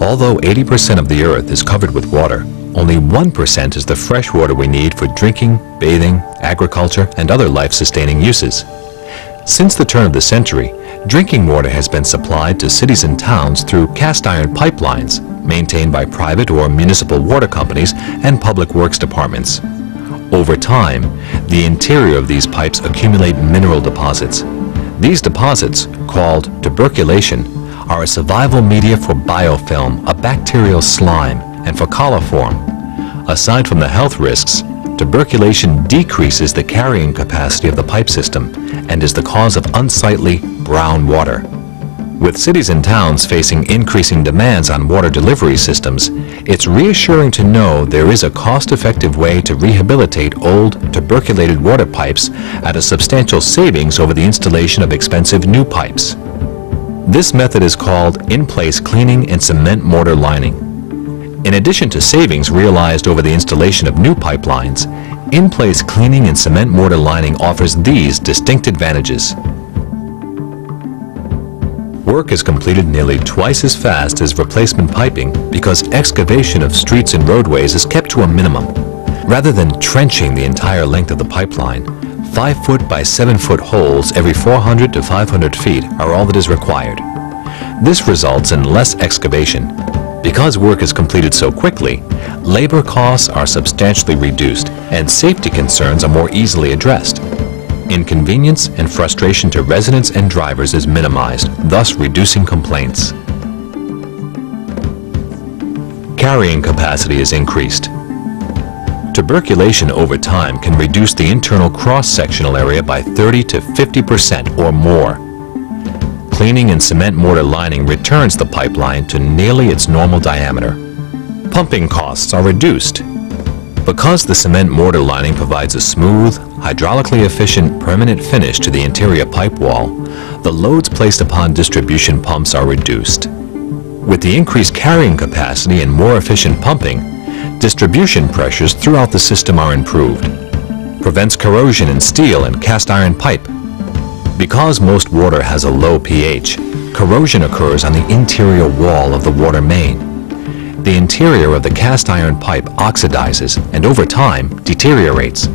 Although 80% of the Earth is covered with water, only 1% is the fresh water we need for drinking, bathing, agriculture, and other life-sustaining uses. Since the turn of the century, drinking water has been supplied to cities and towns through cast-iron pipelines maintained by private or municipal water companies and public works departments. Over time, the interior of these pipes accumulate mineral deposits. These deposits, called tuberculation, are a survival media for biofilm, a bacterial slime, and for coliform. Aside from the health risks, tuberculation decreases the carrying capacity of the pipe system and is the cause of unsightly brown water. With cities and towns facing increasing demands on water delivery systems, it's reassuring to know there is a cost-effective way to rehabilitate old, tuberculated water pipes at a substantial savings over the installation of expensive new pipes. This method is called in-place cleaning and cement mortar lining. In addition to savings realized over the installation of new pipelines, in-place cleaning and cement mortar lining offers these distinct advantages. Work is completed nearly twice as fast as replacement piping because excavation of streets and roadways is kept to a minimum. Rather than trenching the entire length of the pipeline, 5-foot by 7-foot holes every 400 to 500 feet are all that is required. This results in less excavation. Because work is completed so quickly, labor costs are substantially reduced and safety concerns are more easily addressed. Inconvenience and frustration to residents and drivers is minimized, thus reducing complaints. Carrying capacity is increased. Tuberculation over time can reduce the internal cross-sectional area by 30 to 50% or more. Cleaning and cement mortar lining returns the pipeline to nearly its normal diameter. Pumping costs are reduced. Because the cement mortar lining provides a smooth, hydraulically efficient permanent finish to the interior pipe wall, the loads placed upon distribution pumps are reduced. With the increased carrying capacity and more efficient pumping, distribution pressures throughout the system are improved. Prevents corrosion in steel and cast iron pipe. Because most water has a low pH, corrosion occurs on the interior wall of the water main. The interior of the cast iron pipe oxidizes and over time deteriorates.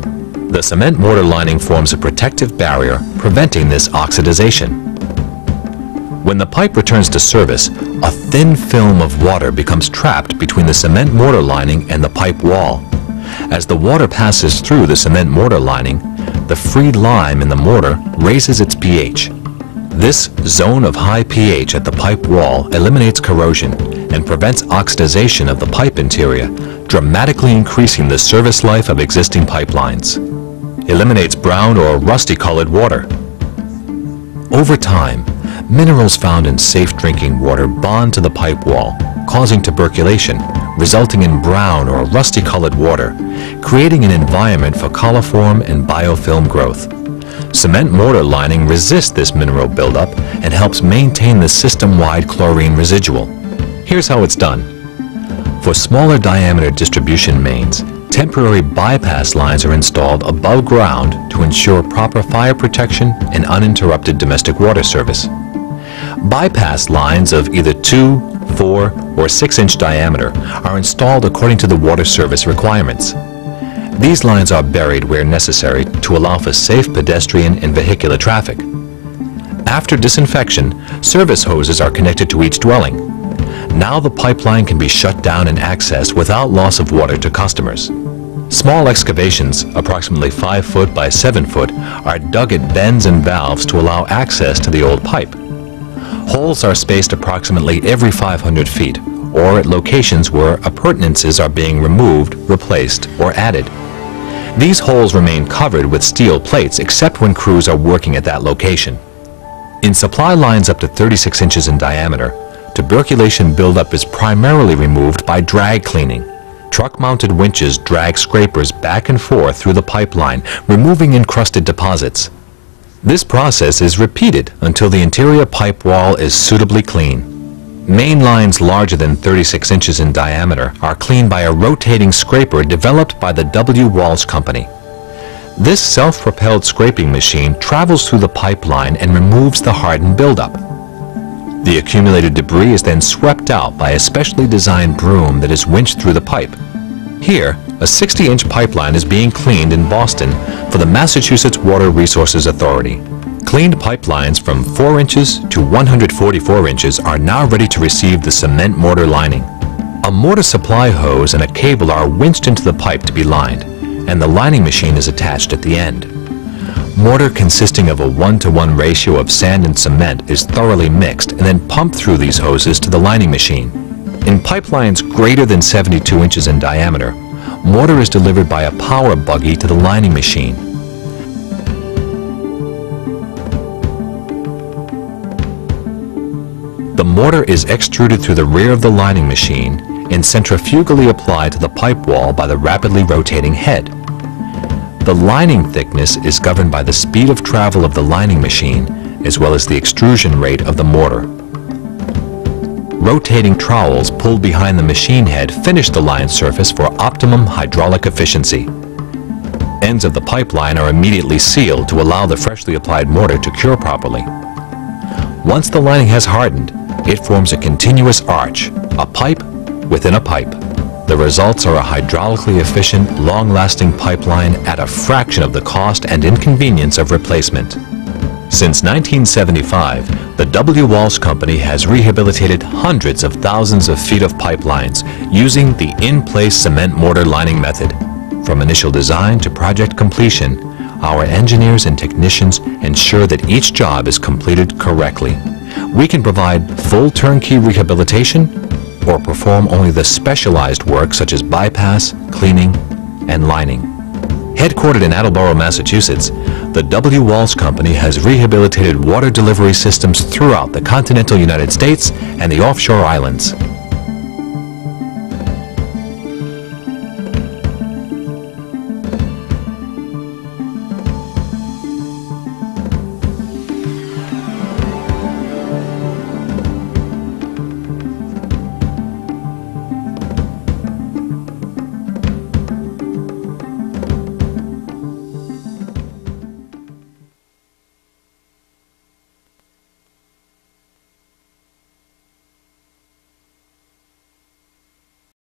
The cement mortar lining forms a protective barrier preventing this oxidization. When the pipe returns to service, a thin film of water becomes trapped between the cement mortar lining and the pipe wall. As the water passes through the cement mortar lining, the freed lime in the mortar raises its pH. This zone of high pH at the pipe wall eliminates corrosion and prevents oxidization of the pipe interior, dramatically increasing the service life of existing pipelines. Eliminates brown or rusty-colored water. Over time, minerals found in safe drinking water bond to the pipe wall, causing tuberculation, resulting in brown or rusty-colored water, creating an environment for coliform and biofilm growth. Cement mortar lining resists this mineral buildup and helps maintain the system-wide chlorine residual. Here's how it's done. For smaller diameter distribution mains, temporary bypass lines are installed above ground to ensure proper fire protection and uninterrupted domestic water service. Bypass lines of either 2, 4, or 6-inch diameter are installed according to the water service requirements. These lines are buried where necessary to allow for safe pedestrian and vehicular traffic. After disinfection, service hoses are connected to each dwelling. Now the pipeline can be shut down and accessed without loss of water to customers. Small excavations, approximately 5 foot by 7 foot, are dug at bends and valves to allow access to the old pipe. Holes are spaced approximately every 500 feet, or at locations where appurtenances are being removed, replaced, or added. These holes remain covered with steel plates except when crews are working at that location. In supply lines up to 36 inches in diameter, tuberculation buildup is primarily removed by drag cleaning. Truck-mounted winches drag scrapers back and forth through the pipeline, removing encrusted deposits. This process is repeated until the interior pipe wall is suitably clean. Main lines larger than 36 inches in diameter are cleaned by a rotating scraper developed by the Walsh company. This self-propelled scraping machine travels through the pipeline and removes the hardened buildup. The The accumulated debris is then swept out by a specially designed broom that is winched through the pipe. Here, a 60-inch pipeline is being cleaned in Boston for the Massachusetts Water Resources Authority. Cleaned pipelines from 4 inches to 144 inches are now ready to receive the cement mortar lining. A mortar supply hose and a cable are winched into the pipe to be lined, and the lining machine is attached at the end. Mortar consisting of a 1-to-1 ratio of sand and cement is thoroughly mixed and then pumped through these hoses to the lining machine. In pipelines greater than 72 inches in diameter, mortar is delivered by a power buggy to the lining machine. The mortar is extruded through the rear of the lining machine and centrifugally applied to the pipe wall by the rapidly rotating head. The lining thickness is governed by the speed of travel of the lining machine as well as the extrusion rate of the mortar. Rotating trowels pulled behind the machine head finish the line surface for optimum hydraulic efficiency. Ends of the pipeline are immediately sealed to allow the freshly applied mortar to cure properly. Once the lining has hardened, it forms a continuous arch, a pipe within a pipe. The results are a hydraulically efficient, long-lasting pipeline at a fraction of the cost and inconvenience of replacement. Since 1975, the W. Walsh Company has rehabilitated hundreds of thousands of feet of pipelines using the in-place cement mortar lining method. From initial design to project completion, our engineers and technicians ensure that each job is completed correctly. We can provide full turnkey rehabilitation or perform only the specialized work such as bypass, cleaning, and lining. Headquartered in Attleboro, Massachusetts, the W. Walsh Company has rehabilitated water delivery systems throughout the continental United States and the offshore islands.